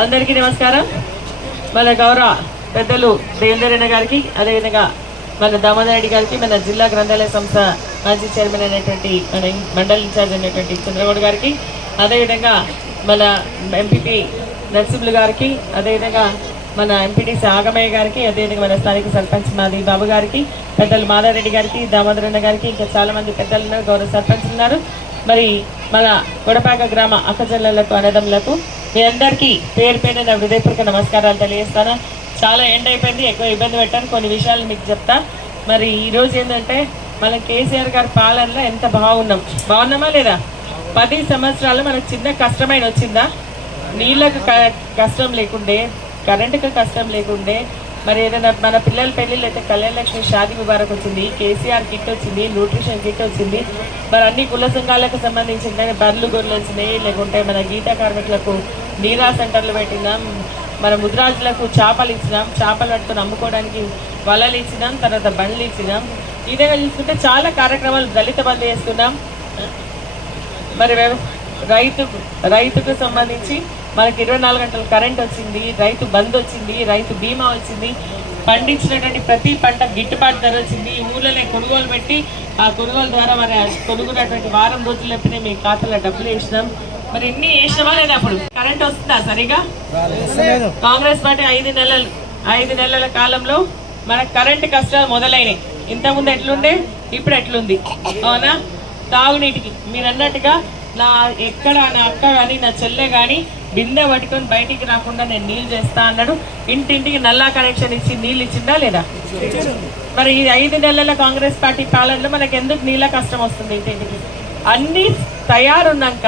అందరికీ నమస్కారం. మన గౌరవ పెద్దలు దేవేందర్ రెడ్డి గారికి, అదేవిధంగా మన దామోదర్ రెడ్డి గారికి, మన జిల్లా గ్రంథాలయ సంస్థ మాజీ చైర్మన్ అయినటువంటి మన మండల్ ఇన్ఛార్జ్ అయినటువంటి చంద్రగౌడ్ గారికి, అదేవిధంగా మన ఎంపీపీ నరసింహులు గారికి, అదేవిధంగా మన ఎంపీటీసీ ఆగమయ్య గారికి, అదేవిధంగా మన స్థానిక సర్పంచ్ మాది బాబు గారికి, పెద్దలు మాధారెడ్డి గారికి, దామోదర్ రెడ్డి గారికి, ఇంకా చాలా మంది పెద్దలు ఉన్నారు, గౌరవ సర్పంచ్ ఉన్నారు. మరి మన కొడపాక గ్రామ అక్కచెల్లెళ్లకు అన్నదమ్ములకు మీ అందరికీ పేరు పేరు నా హృదయపూర్వక నమస్కారాలు తెలియజేస్తాను. చాలా ఎండ్ అయిపోయింది, ఎక్కువ ఇబ్బంది పెట్టాను, కొన్ని విషయాలు మీకు చెప్తా. మరి ఈరోజు ఏంటంటే మన కేసీఆర్ గారి పాలనలో ఎంత బాగున్నామా లేదా? 10 సంవత్సరాలు మనకు చిన్న కష్టమైన వచ్చిందా? నీళ్ళకు కష్టం లేకుండే, కరెంటుకు కష్టం లేకుండే, మరి ఏదైనా మన పిల్లల పెళ్ళిళ్ళు అయితే కళ్యాణ లక్ష్మి షాదీ ముబారక్ వచ్చింది, కేసీఆర్ కిట్ వచ్చింది, న్యూట్రిషన్ కిట్ వచ్చింది, మరి అన్ని కుల సంఘాలకు సంబంధించిన బర్రెలు గొర్రెలు వచ్చినాయి, లేకుంటే మన గీతా కార్మికులకు నీరా సెంటర్లు పెట్టినాం, మన ముద్రాజులకు చేపలు ఇచ్చినాం, చేపలు పట్టుకుని అమ్ముకోవడానికి వలలు ఇచ్చినాం, తర్వాత బండ్లు ఇచ్చినాం. ఈ విధంగా చూసుకుంటే చాలా కార్యక్రమాలు దళిత బంధు చేస్తున్నాం. మరి రైతుకు సంబంధించి మనకి 24 గంటల కరెంట్ వచ్చింది, రైతు బంద్ వచ్చింది, రైతు బీమా వచ్చింది, పండించినటువంటి ప్రతి పంట గిట్టుబాటు ధర వచ్చింది, ఊళ్ళోనే కొనుగోలు పెట్టి ఆ కొనుగోలు ద్వారా మరి కొనుగోనటువంటి వారం రోజులు ఎప్పుడే మీ ఖాతాలో డబ్బులు వేసినాం. మరి ఇన్ని వేసినామా లేదా? అప్పుడు కరెంట్ వస్తుందా సరిగా? కాంగ్రెస్ పార్టీ 5 నెలల కాలంలో మనకు కరెంటు కష్టాలు మొదలైనవి. ఇంతకుముందు ఎట్లుండే, ఇప్పుడు ఎట్లుంది? అవునా? తాగునీటికి మీరు అన్నట్టుగా నా అక్క కానీ నా చెల్లె కానీ బిందె పట్టుకొని బయటికి రాకుండా నేను నీళ్ళు చేస్తా అన్నాడు. ఇంటింటికి నల్లా కనెక్షన్ ఇచ్చి నీళ్ళు ఇచ్చిందా లేదా? మరి ఈ 5 నెలల కాంగ్రెస్ పార్టీ పాలనలో మనకు ఎందుకు నీళ్ళ కష్టం వస్తుంది? ఇంటింటికి అన్ని తయారున్నాక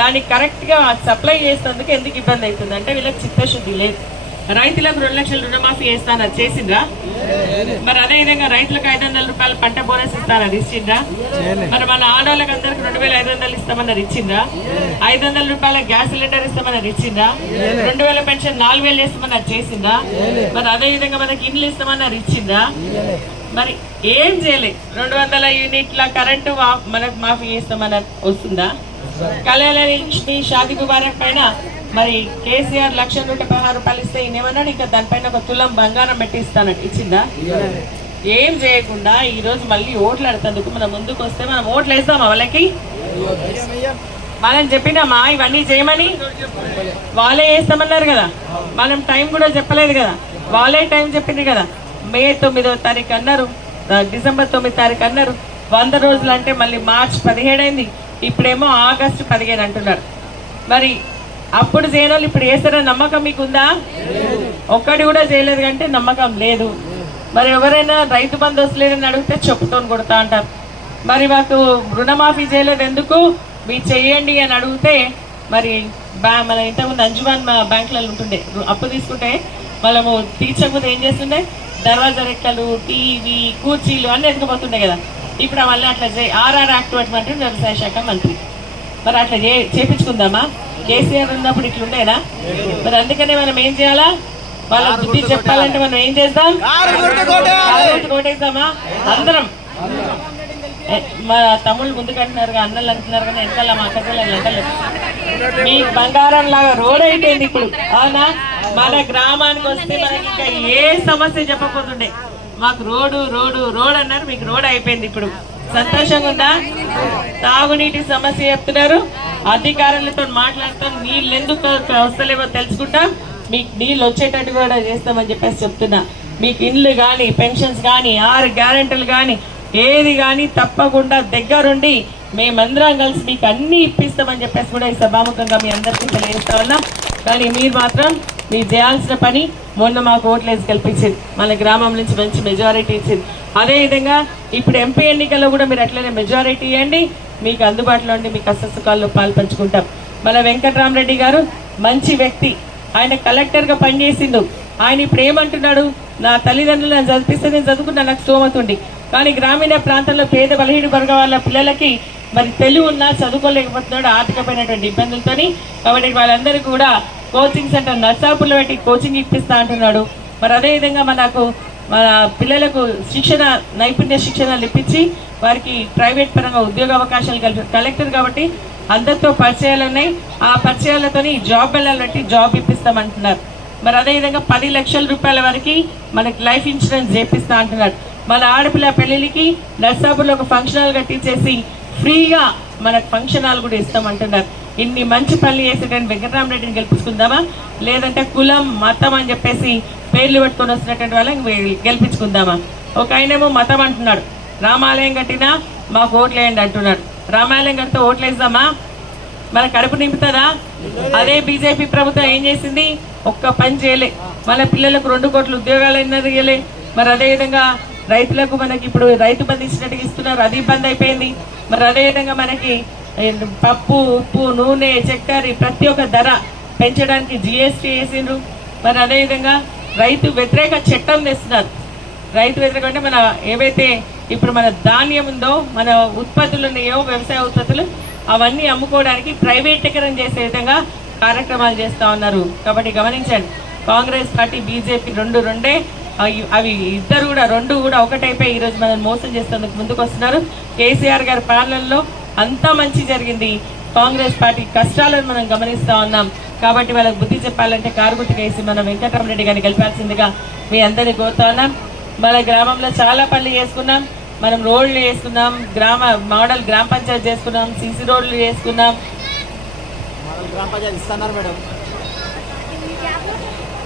దాన్ని కరెక్ట్గా సప్లై చేసేందుకు ఎందుకు ఇబ్బంది అవుతుంది అంటే వీళ్ళకి చిత్తశుద్ధి లేదు. రైతులకు 2 లక్షల రుణమాఫీ చేస్తానని చేసిండ్రా? మరి అదేవిధంగా రైతులకు 500 రూపాయలు పంట బోనస్ ఇస్తానని ఇచ్చిండ్రా? మరి మన ఆడవాళ్ళకి అందరికి 2500 ఇస్తామన్నారు, ఇచ్చిండ్రా? 500 రూపాయల గ్యాస్ సిలిండర్ ఇస్తామన్నారు, ఇచ్చిండ్రా? 2000 పెన్షన్ 4000 చేస్తామన్నారు, చేసిండ్రా? మరి అదేవిధంగా మనకి ఇండ్లు ఇస్తామన్నారు, ఇచ్చిండ్రా? మరి ఏం చేయలేదు. 200 యూనిట్ల కరెంటు మనకు మాఫీ చేస్తామన్నారు, వస్తుందా? కళ్యాణ లక్ష్మి షాదీ ముబారక్ పైన మరి కేసీఆర్ 1,116 రూపాయలు ఇస్తే ఈయనేమన్నాడు, ఇంకా దానిపైన 1 తులం బంగారం పెట్టి ఇస్తానట్టు, ఇచ్చిందా? ఏం చేయకుండా ఈరోజు మళ్ళీ ఓట్లు ఆడుతందుకు మనం ముందుకు వస్తే మనం ఓట్లు వేస్తామా వాళ్ళకి? మనం చెప్పినామా ఇవన్నీ చేయమని? వాళ్ళే వేస్తామన్నారు కదా, మనం టైం కూడా చెప్పలేదు కదా, వాళ్ళే టైం చెప్పింది కదా. మే 9వ తారీఖు అన్నారు, డిసెంబర్ 9వ తారీఖు అన్నారు. 100 రోజులు అంటే మళ్ళీ మార్చి 17 అయింది, ఇప్పుడేమో ఆగస్టు 15 అంటున్నారు. మరి అప్పుడు చేయని ఇప్పుడు వేస్తారని నమ్మకం మీకు ఉందా? ఒక్కటి కూడా చేయలేదు అంటే నమ్మకం లేదు. మరి ఎవరైనా రైతు బంధు వస్తలేదని అడిగితే చెప్పుతోని కొడతా అంటారు. మరి మాకు రుణమాఫీ చేయలేదు ఎందుకు, మీరు చెయ్యండి అని అడిగితే మరి మన ఇంతకుముందు అంజుమాన్ బ్యాంకులలో ఉంటుండే, అప్పు తీసుకుంటే మనము తీర్చకపోతే ఏం చేస్తుండే, దర్వాజా రెక్కలు, టీవీ, కూర్చీలు అన్నీ ఎత్తుకుపోతుండే కదా. ఇప్పుడు మళ్ళీ అట్లా ఆర్ఆర్ యాక్ట్ అంటే వ్యవసాయ శాఖ మంత్రి. మరి అట్లా చేపించుకుందామా? కేసీఆర్ ఉన్నప్పుడు ఇట్లుండేనా? మరి అందుకనే మనం ఏం చేయాలా? వాళ్ళకి బుద్ధి చెప్పాలంటే మనం ఏం చేద్దాం? కోటేద్దామా అందరం? మా తమ్ముళ్ళు ముందుకంటున్నారు, అన్నలు అంటున్నారు కానీ వెనకాల మా అక్కలు అంటలేదు. మీ బంగారం లాగా రోడ్ అయిపోయింది ఇప్పుడు, అవునా? మన గ్రామానికి వస్తే మనకి ఇంకా ఏ సమస్య చెప్పకపోతుండే, మాకు రోడ్ అన్నారు, మీకు రోడ్ అయిపోయింది. ఇప్పుడు సంతోషంగా ఉందా? తాగునీటి సమస్య చెప్తున్నారు, అధికారులతో మాట్లాడతాం, నీళ్ళు ఎందుకు వస్తలేవో తెలుసుకుంటాం, మీకు నీళ్ళు వచ్చేటట్టు కూడా చేస్తామని చెప్పేసి చెప్తున్నా. మీకు ఇండ్లు కానీ, పెన్షన్స్ కానీ, 6 గ్యారెంటీలు కానీ, ఏది కానీ తప్పకుండా దగ్గరుండి మేమందరం కలిసి మీకు అన్ని ఇప్పిస్తామని చెప్పేసి కూడా ఈ సభాముఖంగా మీ అందరికీ తెలియజేస్తా ఉన్నాం. కానీ మీరు మాత్రం మీరు చేయాల్సిన పని, మొన్న మాకు ఓట్లేసి కల్పించింది, మన గ్రామం నుంచి మంచి మెజారిటీ ఇచ్చింది. అదేవిధంగా ఇప్పుడు ఎంపీ ఎన్నికల్లో కూడా మీరు అట్లనే మెజారిటీ ఇవ్వండి, మీకు అందుబాటులో ఉండి మీ కష్ట సుఖాల్లో పాలు పంచుకుంటాం. మన వెంకట్రామరెడ్డి గారు మంచి వ్యక్తి, ఆయన కలెక్టర్గా పనిచేసిండు. ఆయన ఇప్పుడు ఏమంటున్నాడు, నా తల్లిదండ్రులు నన్ను చదివిస్తే నేను చదువుకున్నా, నాకు స్తోమతుండి, కానీ గ్రామీణ ప్రాంతంలో పేద బలహీన వర్గ వాళ్ళ పిల్లలకి మరి తెలివి ఉన్నా చదువుకోలేకపోతున్నాడు ఆర్థికమైనటువంటి ఇబ్బందులతోని. కాబట్టి వాళ్ళందరికీ కూడా కోచింగ్ సెంటర్ నర్సాపూర్లో పెట్టి కోచింగ్ ఇప్పిస్తా అంటున్నాడు. మరి అదేవిధంగా మన పిల్లలకు నైపుణ్య శిక్షణలు ఇప్పించి వారికి ప్రైవేట్ పరంగా ఉద్యోగ అవకాశాలు కల్పి కలెక్టర్ కాబట్టి అందరితో పరిచయాలు ఉన్నాయి. ఆ పరిచయాలతోని జాబ్ వెళ్ళాలంటే జాబ్ ఇప్పిస్తామంటున్నారు. మరి అదేవిధంగా 10 లక్షల రూపాయల వరకు మనకి లైఫ్ ఇన్సూరెన్స్ చేపిస్తా అంటున్నారు. మన ఆడపిల్ల పెళ్లికి నర్సాపూర్లో ఒక ఫంక్షన్ హాల్ కట్టించేసి ఫ్రీగా మనకు ఫంక్షన్ హాల్ కూడా ఇస్తామంటున్నారు. ఇన్ని మంచి పనులు చేసేటువంటి వెంకటరామరెడ్డిని గెలిపించుకుందామా, లేదంటే కులం మతం అని చెప్పేసి పేర్లు పెట్టుకొని వస్తున్నటువంటి వాళ్ళని గెలిపించుకుందామా? ఒక ఆయనేమో మతం అంటున్నాడు, రామాలయం కట్టినా మాకు ఓట్లేయండి అంటున్నాడు. రామాలయం కడితే ఓట్లేద్దామా? మన కడుపు నింపుతుందా? అదే బీజేపీ ప్రభుత్వం ఏం చేసింది? ఒక్క పని చేయలే. మన పిల్లలకు 2 కోట్ల ఉద్యోగాలు ఇయ్యలే. మరి అదేవిధంగా రైతులకు మనకి ఇప్పుడు రైతు బంధు ఇచ్చినట్టుగా ఇస్తున్నారు, అది బంద్ అయిపోయింది. మరి అదేవిధంగా మనకి పప్పు, ఉప్పు, నూనె, చక్కెర ప్రతి ఒక్క ధర పెంచడానికి జిఎస్టీ వేసిండ్రు. మరి అదేవిధంగా రైతు వ్యతిరేక చట్టం తెస్తున్నారు. రైతు వ్యతిరేక అంటే మన ఏవైతే ఇప్పుడు మన ధాన్యం ఉందో, మన ఉత్పత్తులు ఉన్నాయో, వ్యవసాయ ఉత్పత్తులు అవన్నీ అమ్ముకోవడానికి ప్రైవేటీకరణ చేసే విధంగా కార్యక్రమాలు చేస్తూ ఉన్నారు. కాబట్టి గమనించండి, కాంగ్రెస్ పార్టీ బీజేపీ రెండే. అవి ఇద్దరు కూడా రెండు కూడా ఒకటైపోయి ఈరోజు మనం మోసం చేసేందుకు ముందుకు వస్తున్నారు. కేసీఆర్ గారి పాలనలో అంతా మంచి జరిగింది. కాంగ్రెస్ పార్టీ కష్టాలను మనం గమనిస్తూ ఉన్నాం. కాబట్టి వాళ్ళకి బుద్ధి చెప్పాలంటే కారు గుర్తుకేసి మనం వెంకటరామరెడ్డి గారిని గెలిపాల్సిందిగా మీ అందరినీ కోరుతా ఉన్నాం. మన గ్రామంలో చాలా పనులు చేసుకున్నాం. మనం రోడ్లు వేసుకున్నాం, మోడల్ గ్రామ పంచాయతీ చేసుకున్నాం, సీసీ రోడ్లు చేసుకున్నాం.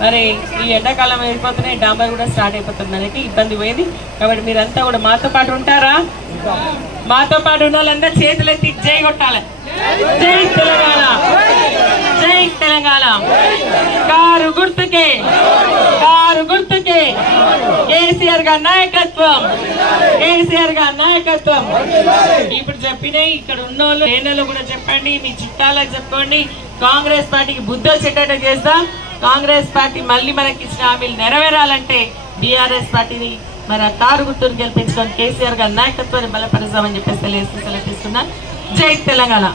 మరి ఈ ఎండాకాలం అయిపోతున్నాయి, డాంబర్ కూడా స్టార్ట్ అయిపోతుంది, మనకి ఇబ్బంది పోయింది. కాబట్టి మీరంతా కూడా మాతో పాటు ఉంటారా? మాతో పాటు ఉన్న వాళ్ళందరూ చేతులెత్తి జై కొట్టాలి. జై తెలంగాణ, జై తెలంగాణ. కారు గుర్తుకే, కారు గుర్తుకే. కేసీఆర్ గారి నాయకత్వం, కేసీఆర్ గారి నాయకత్వం. ఇప్పుడు చెప్పినాయి, ఇక్కడ ఉన్న వాళ్ళు నేనలో కూడా చెప్పండి, మీ చుట్టాలకు చెప్పండి. కాంగ్రెస్ పార్టీకి బుద్ధి వచ్చేటట్టు చేస్తాం. కాంగ్రెస్ పార్టీ మళ్ళీ మనకి ఇచ్చిన హామీలు నెరవేరాలంటే బీఆర్ఎస్ పార్టీని మన కారు గుర్తును గెలిపించుకొని కేసీఆర్ గారి నాయకత్వాన్ని బలపరుస్తామని చెప్పేసి తెలియజేస్తూ సెలవు తీసుకున్నాను. జై తెలంగాణ.